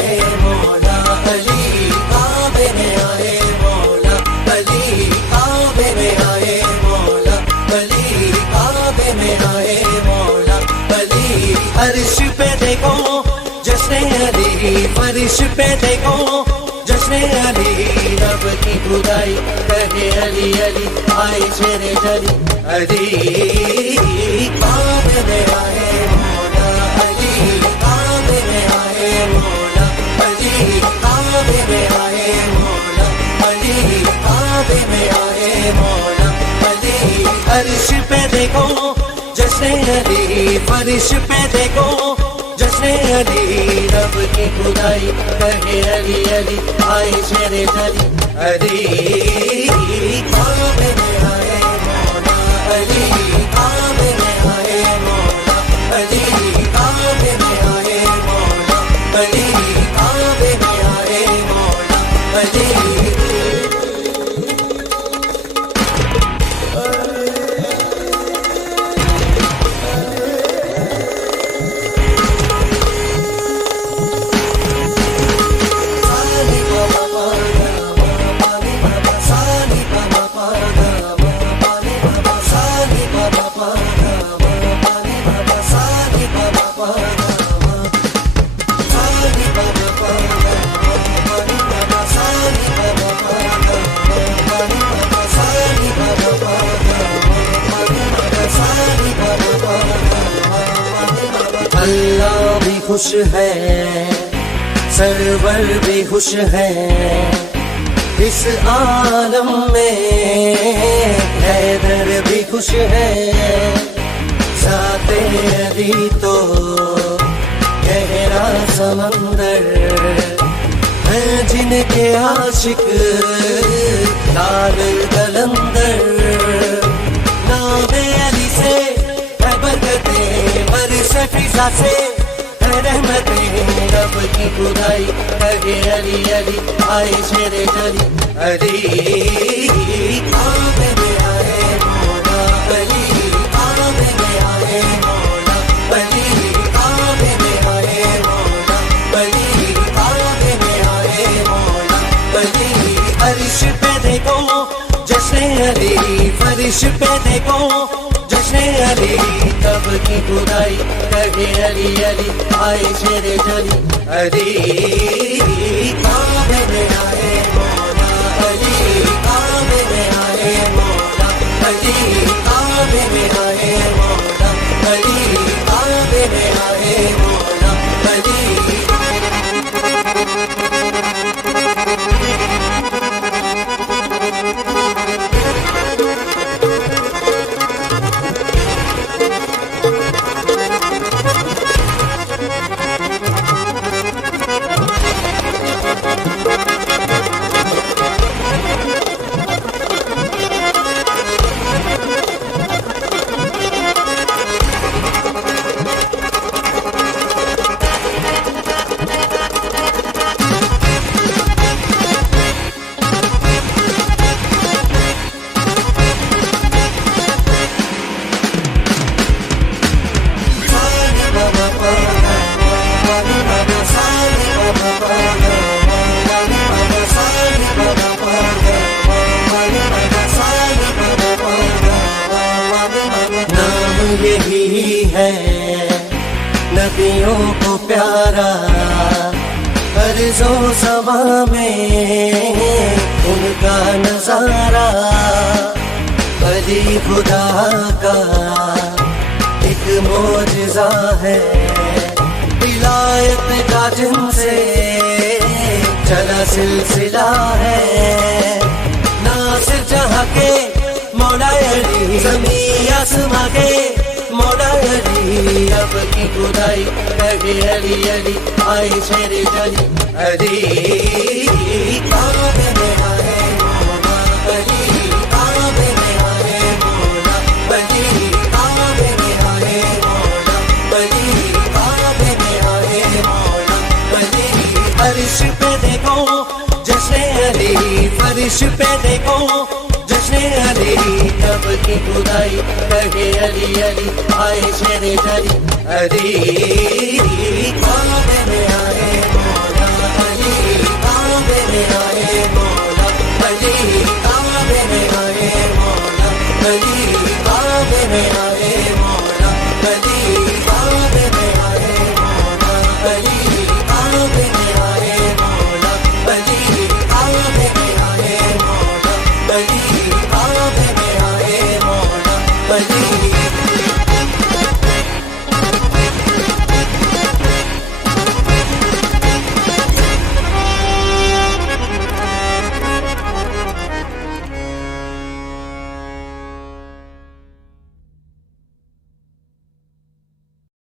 आए मौला अली, काबे में आए मौला अली, काबे में आए मौला अली, काबे में आए मौला अली। अर्श पे देखो जश्न अली, फर्श पे देखो जश्न अली, रब की खुदाई कहे अली अली, आए शेरे जली अली। काबे में आए मौला अली, काबे में आए मौला अली, काबे में आए मौला अली, काबे में आए मौला अली। अर्श पे देखो जश्न अली, फर्श पे देखो जश्न अली, रब की खुदाई कहे अली अली, आए शेरे जली अली। काबे में आए मौला अली, काबे में आए मौला अली, काबे में आए मौला अली, काबे में आए मौला अली। अल्लाह भी खुश है, सरवर भी खुश है, इस आलम में हैदर भी खुश है। साथे अली तो गहरा समंदर है, जिनके आशिक लाल कलंदर। नामे अली से है बरकते, बरस फिजा से है रहमते, रब की खुदाई कहे अली अली, आए शेरे जली अली। काबे में आए मौला अली, काबे में आए मौला अली, काबे में आए मौला अली, काबे में आए मौला अली। अर्श पे देखो जश्न अली, फर्श पे देखो जश्न अली, रब की खुदाई कहे अली अली, आए शेरे जली अली। काबे में आए मौला अली, काबे में आए मौला अली, काबे में आए मौला अली, काबे में आए मौला अली। यही है नबियों को प्यारा, अर्ज़ो समा में उनका नजारा। अली खुदा का एक मोजज़ा है, विलायत का जिनसे चला सिलसिला है। नासिर जहाँ के मौला अली, ज़मीं आसमां के मौला अली, अब की खुदाई कहे अली अली, आए शेरे जली अली। काबे में आए मौला अली, काबे में आए मौला अली, काबे में आए मौला अली, काबे में आए मौला अली। अर्श पे देखो जश्न अली, फर्श पे देखो जश्न अली, रब की खुदाई कहे अली अली, आए शेरे जली अली।